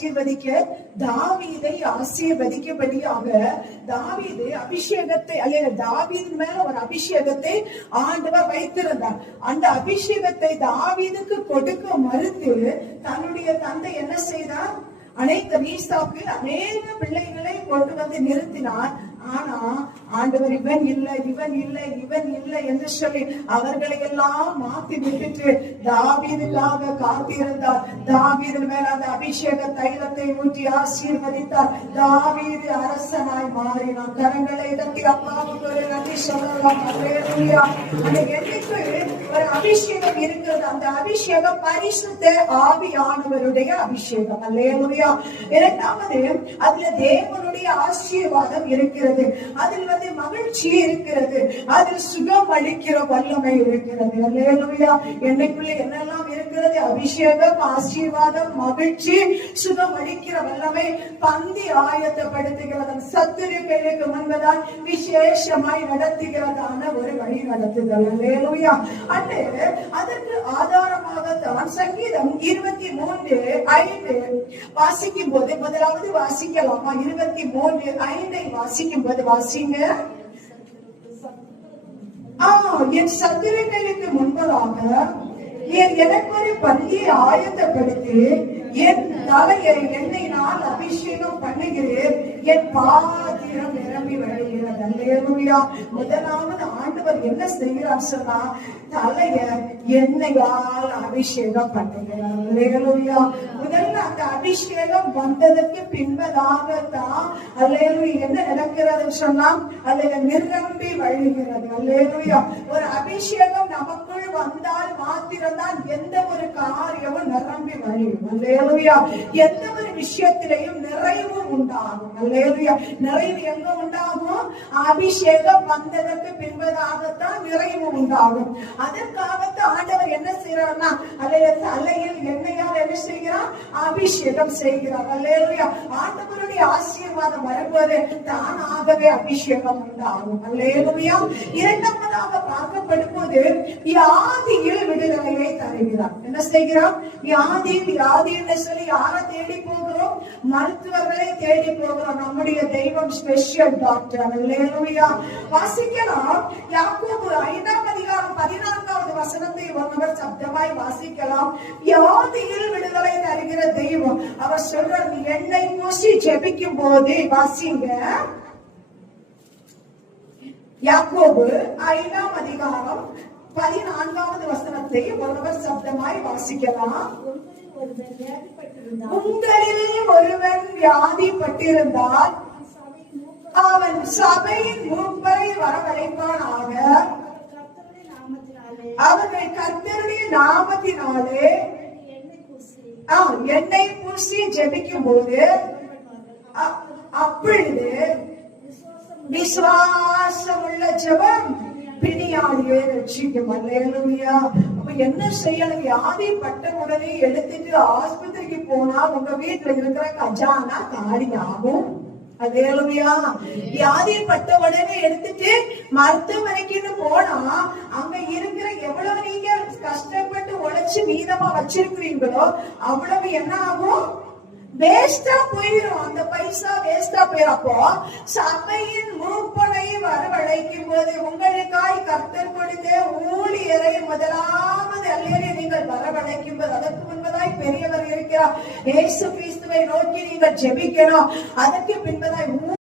ஆசீர்வதிக்க தாவீதை ஆசீர்வதிக்கபடியாக தாவீது அபிஷேகத்தை அல்ல தாவீது மேல ஒரு அபிஷேகத்தை ஆண்டவர் வைத்திருந்தார். அந்த அபிஷேகத்தை தாவீதுக்கு கொடுக்க மறுத்து தன்னுடைய தந்தை என்ன செய்தார்? அநேக அநேக பிள்ளைகளை கொண்டு வந்து நிறுத்தினார். ஆனா ஆண்டவர் இவன் இல்லை இவன் இல்லை இவன் இல்லை என்று சொல்லி அவர்களை எல்லாம் மாத்தி விட்டுட்டு தாவீதுக்காக காத்திருந்தார். தாவீது மேல அந்த அபிஷேக தைலத்தை ஊற்றி ஆசீர்வதித்தார். தாவீது அரசனாய் மாறினான். கரங்களை தட்டி அப்பாவுக்கு ஒரு நன்றி சொல்லலாம். என்னைக்கு ஒரு அபிஷேகம் இருக்கிறது, அந்த அபிஷேகம் பரிசுத்த ஆவியானவருடைய அபிஷேகம். அல்லேலூயா. இரண்டாவது, அதுல தேவனுடைய ஆசீர்வாதம் இருக்கிறது, அதில் மகிழ்ச்சி இருக்கிறது, அதில் சுகம் அளிக்கிற வல்லமை இருக்கிறது. அல்லேலூயா. என்னைக்குள்ள என்னெல்லாம் இருக்கிறது? அபிஷேகம், ஆசீர்வாதம், மகிழ்ச்சி, சுகம் அளிக்கிற வல்லமை, பந்தி ஆயத்தப்படுத்துகிறது, சத்துருக்களுக்கு முன்பதால் விசேஷமாய் நடத்துகிறதான ஒரு வழி நடத்துதல். அல்லேலூயா. அதற்கு ஆதாரமாகத்தான் சங்கீதம் 23:5 வாசிக்கும் போது, முதலாவது வாசிக்கலாமா? 23:5 வாசிக்கும் போது வாசிங்க. என் சத்துருக்களுக்கு முன்பதாக எனக்கு ஒரு பந்தியை ஆயத்தப்படுத்தி என் தலையை எண்ணெயினால் அபிஷேகம் பண்ணுகிறேன், என் பாத்திரம் நிரம்பி வருகிறது. அல்லேலூயா. முதலாவது ஆண்டவர் என்ன செய்கிறார் சொன்னா, தலைய எண்ணெயால் அபிஷேகம் பண்ணுகிறார். அல்லேலூயா. முதல்ல அந்த அபிஷேகம் வந்ததற்கு பின்பதாகத்தான் அல்லேலூயா என்ன நடக்கிறது சொன்னா, அல்ல நிரம்பி வழிகிறது. அல்லேலூயா. ஒரு அபிஷேகம் நமக்குள் வந்தால் மாத்திரம்தான் எந்த ஒரு காரியமும் நிரம்பி வழியும். அல்லேலூயா. எந்த ஒரு விஷயத்திலையும் நிறைவு உண்டாகும். அல்லேலூயா. நிறைவு எங்க உண்டாகும்? அபிஷேகம் வந்ததற்கு பின்பதாகத்தான் நிறைவு உண்டாகும். அதற்காகத்தான் ஆண்டவர் என்ன செய்யறார்னா, தலையில் எண்ணெயால் என்ன செய்கிறார்? அபிஷேகம் செய்கிறார். அல்லேலூயா. ஆண்டவருடைய ஆசீர்வாதம் வரும்போது தானாகவே அபிஷேகம் உண்டாகும். அல்லேலூயா. இரண்டாவதாக பார்க்கப்படும் போது வியாதியில் விடுதலையை தருகிறார். என்ன செய்கிறார்? வியாதி என்று சொல்லி யாரை தேடி போகிறோம்? மருத்துவர்களை தேடி போகிறோம். நம்முடைய தெய்வம் ஸ்பெஷல் டாக்டர். அல்லேலூயா. வாசிக்கலாம். யாக்கோபு 5:14 வசனத்தை ஒருவர் சப்தமாய் வாசிக்கலாம். வியாதியில் விடுதலை தருகிற தெய்வம். அவர் சொல்ற, நீ எண்ணெய் பூசி ஜெபிக்கும் போது வாசிங்க. யாக்கோபு 5:14 வசனத்தை ஒருவர் சப்தமாய் வாசிக்கலாம். உங்களில் ஒருவன் வியாதிப்பட்டிருந்தால் அவன் சபையின் மூப்பரை வரவழைப்பானாக, அவர்கள் கர்த்தருடைய நாமத்தினாலே எண்ணெய் பூசி ஜெபிக்கும் போது அப்பொழுது விசுவாசம் உள்ள ஜெபம் பிணியாளியை ரட்சிக்கும். அல்லேலூயா. அப்ப என்ன செய்யணும்? வியாதிப்பட்ட உடனே எடுத்துட்டு ஆஸ்பத்திரிக்கு போனா உங்க வீட்டுல இருக்கிற கஜானா காலி ஆகும். அல்லேலூயா. வியாதிப்பட்ட உடனே எடுத்துட்டு மருத்துவமனைக்கு போனா அங்க இருக்கிற எவ்வளவு நீங்க கஷ்டப்பட்டு உழைச்சு மீதமா வச்சிருக்கிறீங்களோ அவ்வளவு என்ன ஆகும்? வேஸ்டா போயிடும். அந்த பைசா வேஸ்டா போயிடும். அப்போ சபையின் மூப்பனை வரவழைக்கும் போது உங்களுக்காய் கர்த்தர் கொடுத்த ஊழியரை முதலாவது அல்லேலூயா நீங்கள் வரவழைக்கும் போது அதற்கு முன்பதாய் பெரியவர் இருக்கிறார். இயேசு கிறிஸ்துவை நோக்கி நீங்கள் ஜெபிக்கணும். அதற்கு பின்பதாய்